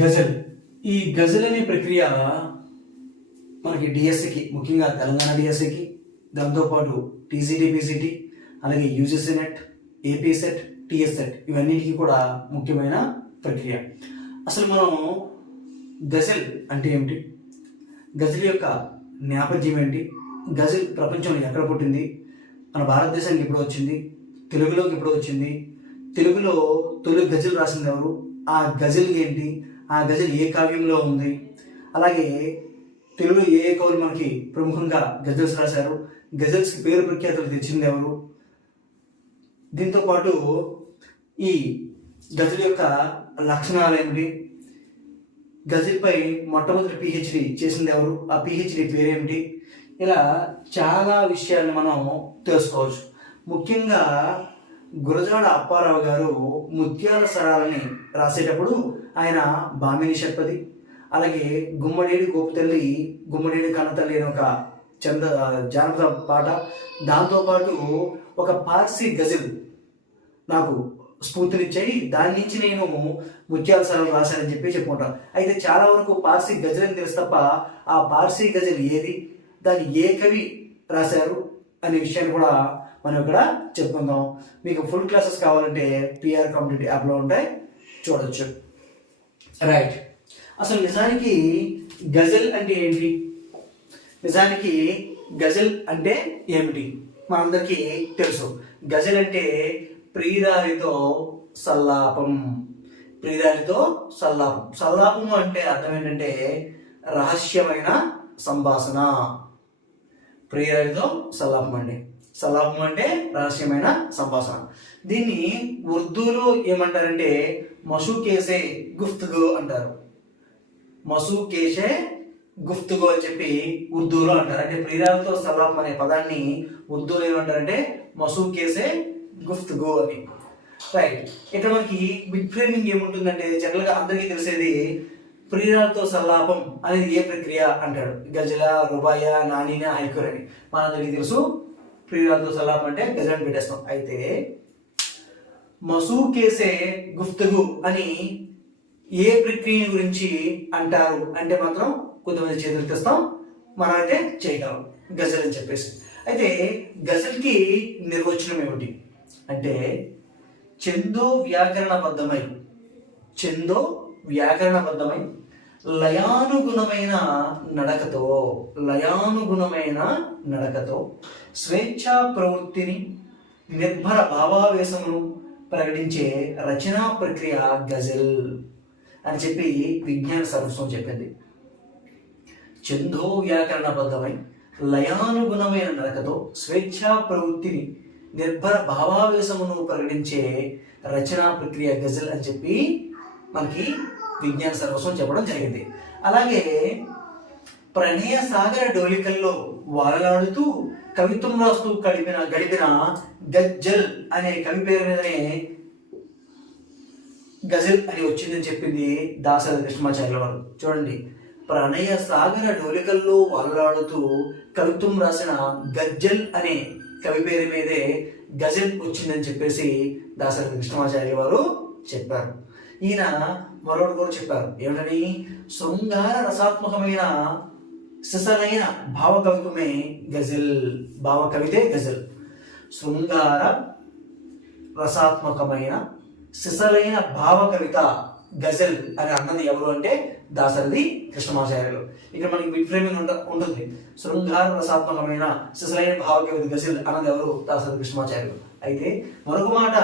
గజల్. ఈ గజల్ అనే ప్రక్రియ మనకి డిఎస్సికి ముఖ్యంగా తెలంగాణ డిఎస్సికి దాంతోపాటు టీజీటీ పీసీటీ అలాగే UGC NET AP SET TS SET ఇవన్నిటికీ కూడా ముఖ్యమైన ప్రక్రియ. అసలు మనం గజల్ అంటే ఏమిటి? గజల్ యొక్క నేపథ్యం ఏంటి? గజల్ ప్రపంచంలో ఎక్కడ పుట్టింది? మన భారతదేశానికి ఎప్పుడు వచ్చింది? తెలుగులోకి ఎప్పుడు వచ్చింది? తెలుగులో తొలి గజల్ రాసింది ఎవరు? ఆ గజల్ ఏంటి? ఆ గజల్ ఏ కావ్యంలో ఉంది? అలాగే తెలుగులో ఏ ఏ కవులు మనకి ప్రముఖంగా గజల్స్ రాశారు? గజల్స్కి పేరు ప్రఖ్యాతులు తెచ్చింది ఎవరు? దీంతో పాటు ఈ గజల్ యొక్క లక్షణాలు ఏమిటి? గజల్పై మొట్టమొదటి పిహెచ్డి చేసింది ఎవరు? ఆ పిహెచ్డి పేరేమిటి ఇలా చాలా విషయాలను మనం తెలుసుకోవచ్చు. ముఖ్యంగా గురజాడ అప్పారావు గారు ముత్యాల సరాలని రాసేటప్పుడు ఆయన బామిని షట్పది అలాగే గుమ్మడేడి గోపుతల్లి గుమ్మడేడి కన్నతల్లి అనే ఒక చంద జానపద పాట. దాంతోపాటు ఒక పార్సీ గజల్ నాకు స్ఫూర్తినిచ్చాయి. దాని నుంచి నేను ముత్యాల సరం రాశానని చెప్పి చెప్పుకుంటాను అయితే చాలా వరకు పార్సీ గజల్ అని తెలుసు తప్ప ఆ పార్సీ గజల్ ఏది? దాన్ని ఏ కవి రాశారు? అనే విషయాన్ని కూడా మనం ఇక్కడ చెప్పుకుందాం. మీకు ఫుల్ క్లాసెస్ కావాలంటే పిఆర్ కాంపిటేటివ్ యాప్లో ఉంటాయి. చూడొచ్చు. రైట్ అసలు నిజానికి గజల్ అంటే ఏంటి? నిజానికి గజల్ అంటే ఏమిటి? మనందరికీ తెలుసు. గజల్ అంటే ప్రియురాలితో సల్లాపం. ప్రియురాలితో సల్లాపం. సల్లాపం అంటే అర్థం ఏంటంటే రహస్యమైన సంభాషణ. ప్రియురాలితో సల్లాపం అండి. సలాపం అంటే రహస్యమైన సంభాషణ. దీన్ని ఉర్దూలో ఏమంటారంటే మసూకేసే కేసే గుఫ్తుగు అంటారు. మసూకేసే గుఫ్తుగో అని చెప్పి ఉర్దూలో అంటారు. అంటే ప్రియురాలతో సలాపం అనే పదాన్ని ఉర్దూలో ఏమంటారంటే మసూకేసే గుఫ్తుగో అని. రైట్. ఇక్కడ మనకి బిగ్ ఫ్రేమింగ్ ఏముంటుందంటే జనరల్గా అందరికీ తెలిసేది ప్రియురాలతో సల్లాపం అనేది ఏ ప్రక్రియ అంటాడు. గజల రుబాయ నానిన హైకూర్ అని. మనందరికీ తెలుసు ప్రియురాలతో సలాం అంటే గజలను పెట్టేస్తాం అయితే మసూ కేసే గుఫ్తుగు అని ఏ ప్రక్రియ గురించి అంటారు? అంటే మాత్రం కొంతమంది చేతులు తెస్తాం. మనం అయితే చేయగలం గజల్ అని చెప్పేసి. అయితే గజల్కి నిర్వచనం ఏమిటి? అంటే చందో వ్యాకరణబద్ధమై చందో వ్యాకరణబద్ధమై లయానుగుణమైన నడకతో లయానుగుణమైన నడకతో స్వేచ్ఛా ప్రవృత్తిని నిర్భర భావావేశమును ప్రకటించే రచనా ప్రక్రియ గజల్ అని చెప్పి విజ్ఞాన సర్వస్వం చెప్పింది. చందో వ్యాకరణబద్ధమై లయానుగుణమైన నడకతో స్వేచ్ఛా ప్రవృత్తిని నిర్భర భావావేశమును ప్రకటించే రచనా ప్రక్రియ గజల్ అని చెప్పి మనకి విజ్ఞాన సర్వస్వం చెప్పడం జరిగింది. అలాగే ప్రణయ సాగర డోలికల్లో వాలలాడుతూ కవిత్వం రాస్తూ గడిపిన గడిపిన గజ్జల్ అనే కవి పేరు మీదనే గజల్ అని వచ్చిందని చెప్పింది దాసరి కృష్ణమాచార్యుల వారు. చూడండి. ప్రణయ సాగర డోలికల్లో వలలాడుతూ కవిత్వం రాసిన గజ్జల్ అనే కవి పేరు మీదే గజల్ వచ్చిందని చెప్పేసి దాసరి కృష్ణమాచార్య వారు చెప్పారు. ఈయన మరొకటి కూడా చెప్పారు. ఏమిటని? శృంగార రసాత్మకమైన సిసలైన భావ కవిత్వమే గజల్ భావ కవితే గజల్. శృంగార రసాత్మకమైన సిసలైన భావ కవిత గజల్ అని అన్నది ఎవరు అంటే దాసరిది కృష్ణమాచార్యులు. ఇక్కడ మనకి బిడ్ ఫ్రేమింగ్ ఉంట ఉంటుంది. శృంగార రసాత్మకమైన సిసలైన భావ కవిత గజల్ అన్నది ఎవరు? దాసరి కృష్ణమాచార్యులు. అయితే మరొక మాట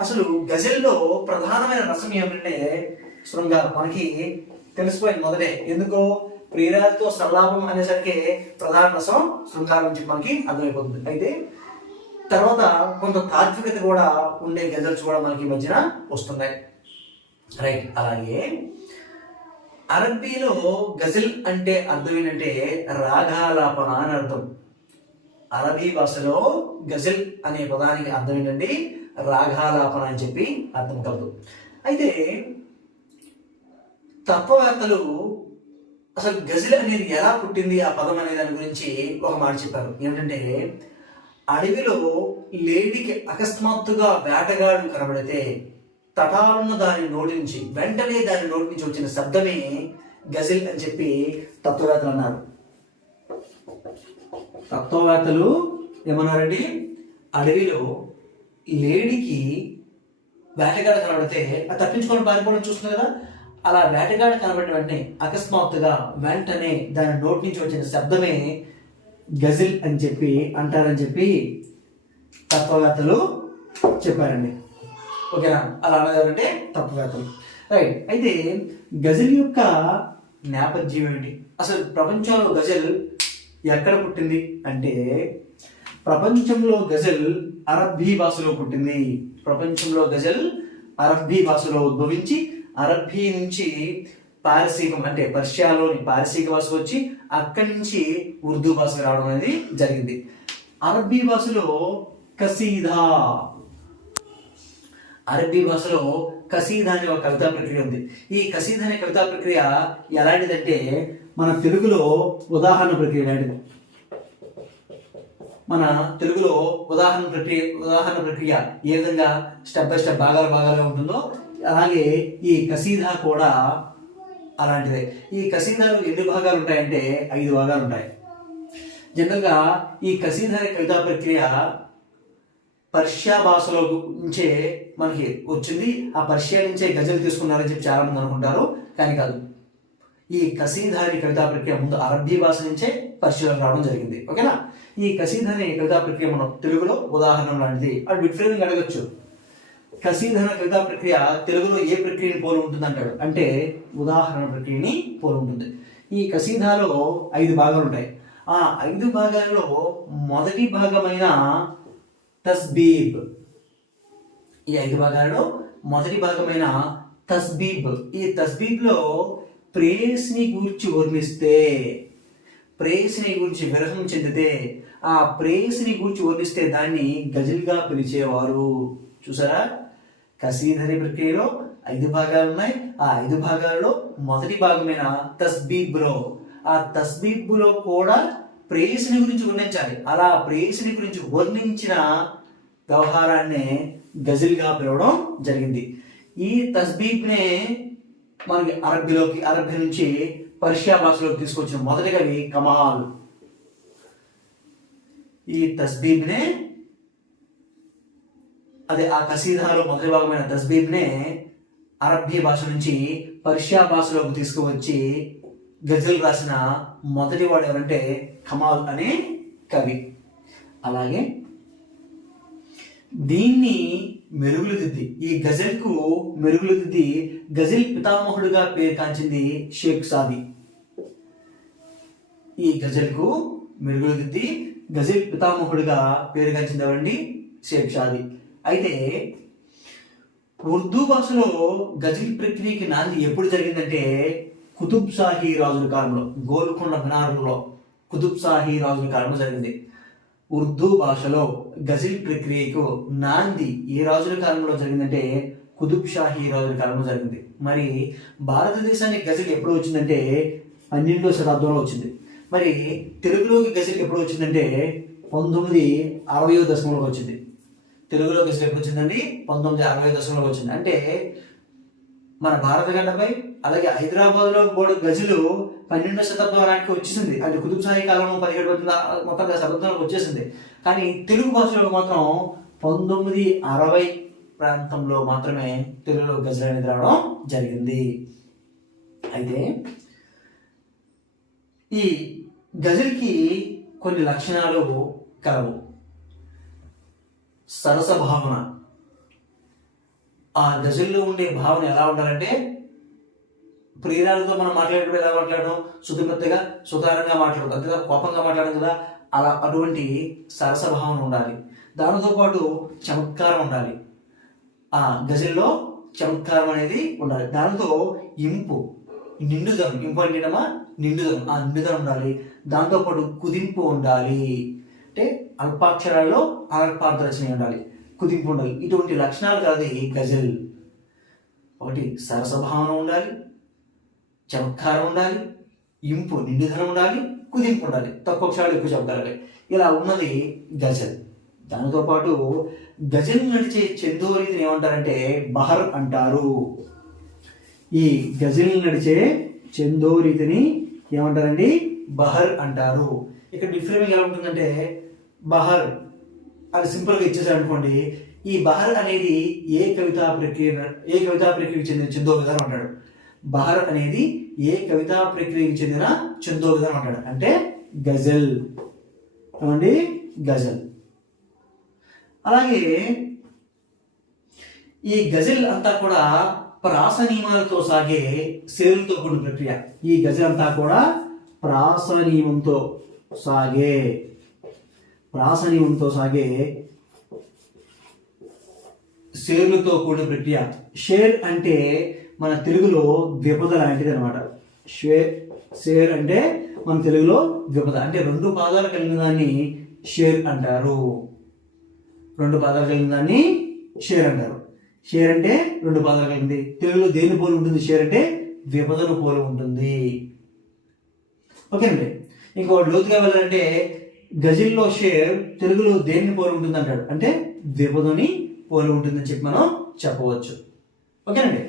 అసలు గజల్లో ప్రధానమైన రసం ఏమిటంటే శృంగారం. మనకి తెలిసిపోయింది మొదటే. ఎందుకో ప్రియురాలతో సల్లాపం అనేసరికి ప్రధాన రసం శృంగారం నుంచి మనకి అర్థమైపోతుంది. అయితే తర్వాత కొంత తాత్వికత కూడా ఉండే గజల్స్ కూడా మనకి ఈ మధ్యన వస్తున్నాయి. రైట్. అలాగే అరబ్బీలో గజల్ అంటే అర్థం ఏంటంటే రాగాలాపన అని అర్థం. అరబీ భాషలో గజల్ అనే పదానికి అర్థం ఏంటంటే రాగాలాపన అని చెప్పి అర్థం కలదు. అయితే తత్వవేత్తలు అసలు గజిల్ అనేది ఎలా పుట్టింది ఆ పదం అనే దాని గురించి ఒక మాట చెప్పారు. ఏంటంటే అడవిలో లేడీకి అకస్మాత్తుగా వేటగాడు కనబడితే తటాలున్న దాని నోటి నుంచి వెంటనే దాని నోటి నుంచి వచ్చిన శబ్దమే గజిల్ అని చెప్పి తత్వవేత్తలు అన్నారు. తత్వవేత్తలు ఏమన్నారండి? అడవిలో లేడీకి వేటగాడు కనబడితే అది తప్పించుకొని పారిపోవడం చూస్తుంది కదా? అలా వేటగాడ కనబడిన వెంటనే అకస్మాత్తుగా వెంటనే దాని నోటి నుంచి వచ్చిన శబ్దమే గజిల్ అని చెప్పి అంటారని చెప్పి తత్వవేత్తలు చెప్పారండి. ఓకేనా? అలా అనగారంటే తత్వవేత్తలు. రైట్ అయితే గజల్ యొక్క నేపథ్యం ఏంటి అసలు ప్రపంచంలో గజల్ ఎక్కడ పుట్టింది? అంటే ప్రపంచంలో గజల్ అరబ్బీ భాషలో పుట్టింది. ప్రపంచంలో గజల్ అరబ్బీ భాషలో ఉద్భవించి అరబ్బీ నుంచి పారసీకం అంటే పర్షియాలోని పారసీక భాష వచ్చి అక్కడి నుంచి ఉర్దూ భాష రావడం అనేది జరిగింది. అరబ్బీ భాషలో కసీదా. అరబ్బీ భాషలో కసీదా అనే ఒక కవితా ప్రక్రియ ఉంది. ఈ కసీదా అనే కవితా ప్రక్రియ ఎలాంటిదంటే మన తెలుగులో ఉదాహరణ ప్రక్రియ లాంటిది. మన తెలుగులో ఉదాహరణ ప్రక్రియ ఉదాహరణ ప్రక్రియ ఏ విధంగా స్టెప్ బై స్టెప్ భాగాలు భాగాలుగా ఉంటుందో అలాగే ఈ కసీదా కూడా అలాంటిదే. ఈ కసీదాలు ఎన్ని భాగాలు ఉంటాయంటే ఐదు భాగాలు ఉంటాయి. జనరల్గా ఈ కసీదా కవితా ప్రక్రియ పర్షియా భాషలో నుంచే మనకి వచ్చింది. ఆ పర్షియా నుంచే గజలు తీసుకున్నారని చెప్పి చాలా మంది అనుకుంటారు కానీ కాదు. ఈ కసీధారి కవితా ప్రక్రియ ముందు అరబ్బీ భాష నుంచే పరిశీలన రావడం జరిగింది. ఓకేనా? ఈ కసీధని కవితా ప్రక్రియ మనం తెలుగులో ఉదాహరణ లాంటిది. అది విఫ్రేమింగ్ అడగచ్చు. కసీధన కవితా ప్రక్రియ తెలుగులో ఏ ప్రక్రియని పోలి ఉంటుంది అంటాడు? అంటే ఉదాహరణ ప్రక్రియని పోలి ఉంటుంది. ఈ కసీధాలో ఐదు భాగాలు ఉంటాయి. ఆ ఐదు భాగాలలో మొదటి భాగమైన తస్బీబ్. ఈ ఐదు భాగాలలో మొదటి భాగమైన తస్బీబ్. ఈ తస్బీబ్లో ప్రేయస్ని గురించి వర్ణిస్తే ప్రేయస్ని గురించి విరహం చెందితే ఆ ప్రేయస్ని గురించి వర్ణిస్తే దాన్ని గజిల్గా పిలిచేవారు. చూసారా? కసీధరి ప్రక్రియలో ఐదు భాగాలు ఉన్నాయి. ఆ ఐదు భాగాల్లో మొదటి భాగమైన తస్బీబ్లో ఆ తస్బీబ్లో కూడా ప్రేయస్ని గురించి వర్ణించాలి. అలా ప్రేయస్ని గురించి వర్ణించిన వ్యవహారాన్నే గజిల్గా పిలవడం జరిగింది. ఈ తస్బీబ్నే మనకి అరబ్బీలోకి అరబ్బీ నుంచి పర్షియా భాషలోకి తీసుకొచ్చిన మొదటి కవి కమాల్. ఈ తస్బీబ్నే అదే ఆ కసీదాలో మొదటి భాగమైన తస్బీబ్నే అరబ్బీ భాష నుంచి పర్షియా భాషలోకి తీసుకువచ్చి గజల్ రాసిన మొదటి వాడు ఎవరంటే కమాల్ అనే కవి. అలాగే దీన్ని మెరుగులు దిద్ది. ఈ గజల్కు మెరుగులు దిద్ది గజల్ పితామహుడుగా పేరు కాంచింది షేక్ సాది. ఈ గజల్కు మెరుగులు దిద్ది గజల్ పితామహుడుగా పేరు కాంచింది అవండి షేక్ షాది అయితే ఉర్దూ భాషలో గజల్ ప్రక్రియకి నాంది ఎప్పుడు జరిగిందంటే కుతుబ్ షాహీ రాజుల కాలంలో గోల్కొండ బనారంలో కుతుబ్ షాహీ రాజుల కాలంలో జరిగింది. ఉర్దూ భాషలో గజిల్ ప్రక్రియకు నాంది ఏ రాజుల కాలంలో జరిగిందంటే కుతుబ్ షాహీ రాజుల కాలంలో జరిగింది. మరి భారతదేశానికి గజల్ ఎప్పుడు వచ్చిందంటే పన్నెండో శతాబ్దంలో వచ్చింది. మరి తెలుగులోకి గజల్ ఎప్పుడు వచ్చిందంటే పంతొమ్మిది అరవయో దశకంలోకి వచ్చింది. తెలుగులో గజల్ ఎప్పుడు వచ్చిందండి? పంతొమ్మిది అరవై దశకంలోకి వచ్చింది. అంటే మన భారత గండపై అలాగే హైదరాబాద్లో కూడా గజలు పన్నెండో శతాబ్దం నాటికి వచ్చేసింది. అది కుతుబ్ కాలం పదిహేడు వందల మొత్తం శతాబ్దంలోకి వచ్చేసింది. కానీ తెలుగు భాషలో మాత్రం పంతొమ్మిది అరవై ప్రాంతంలో మాత్రమే తెలుగులో గజల్ అనేది రావడం జరిగింది. అయితే ఈ గజల్కి కొన్ని లక్షణాలు కలవు. సరస భావన. ఆ గజల్లో ఉండే భావన ఎలా ఉండాలంటే ప్రియురాలతో మనం మాట్లాడేటప్పుడు ఎలా మాట్లాడడం? శుద్ధిమెత్తగా సుతారంగా మాట్లాడదు అంతేగా కోపంగా మాట్లాడడం కదా? అలా అటువంటి సరస భావన ఉండాలి. దానితో పాటు చమత్కారం ఉండాలి. ఆ గజల్లో చమత్కారం అనేది ఉండాలి. దానితో ఇంపు నిండుదం ఇంపు అంటేనమా నిండుదం ఆ నిండుదం ఉండాలి. దాంతోపాటు కుదింపు ఉండాలి. అంటే అల్పాక్షరాల్లో అల్పార్థ ఉండాలి. కుదింపు ఉండాలి ఇటువంటి లక్షణాలు కలది గజల్. ఒకటి సరస భావన ఉండాలి చమత్కారం ఉండాలి ఇంపు నిండుదనం ఉండాలి కుదింపు ఉండాలి. తక్కువ క్షణాలు ఎక్కువ చెప్పగలగాలి. ఇలా ఉన్నది గజల్. దానితో పాటు గజల్ నడిచే చందోరీతిని ఏమంటారంటే బహర్ అంటారు. ఈ గజల్ నడిచే చందోరీతిని ఏమంటారండి? బహర్ అంటారు. ఇక్కడ డిఫరెంట్ ఎలా ఉంటుందంటే బహర్ అది సింపుల్గా ఇచ్చేసారు అనుకోండి ఈ బహర్ అనేది ఏ కవితా ప్రక్రియ ఏ కవితా ప్రక్రియకు చెందిన చందో విధానం అంటాడు. బహర్ అనేది ఏ కవితా ప్రక్రియకు చెందిన చందో విధానం అంటాడు. అంటే గజల్. ఏమండి? గజల్. అలాగే ఈ గజల్ అంతా కూడా ప్రాస నియమాలతో సాగే శైలులతో కూడిన ప్రక్రియ. ఈ గజల్ అంతా కూడా ప్రాస నియమంతో సాగే. ప్రాస నియమంతో సాగే షేర్లతో కూడిన ప్రక్రియ. షేర్ అంటే మన తెలుగులో ద్విపద లాంటిది అనమాట షేర్ షేర్ అంటే మన తెలుగులో ద్విపద. అంటే రెండు పాదాలు కలిగిన దాన్ని షేర్ అంటారు. రెండు పాదాలు కలిగిన దాన్ని షేర్ అంటారు. షేర్ అంటే రెండు పాదాలు కలిగింది. తెలుగులో దేని పోలి ఉంటుంది? షేర్ అంటే ద్విపదను పోలి ఉంటుంది. ఓకేనండి. ఇంకోటి లోతుగా వెళ్ళాలంటే గజిల్లో షేర్ తెలుగులో దేన్ని పోలి ఉంటుంది అంటాడు అంటే ద్విపదని పోలి ఉంటుందని చెప్పి మనం చెప్పవచ్చు. ఓకేనండి?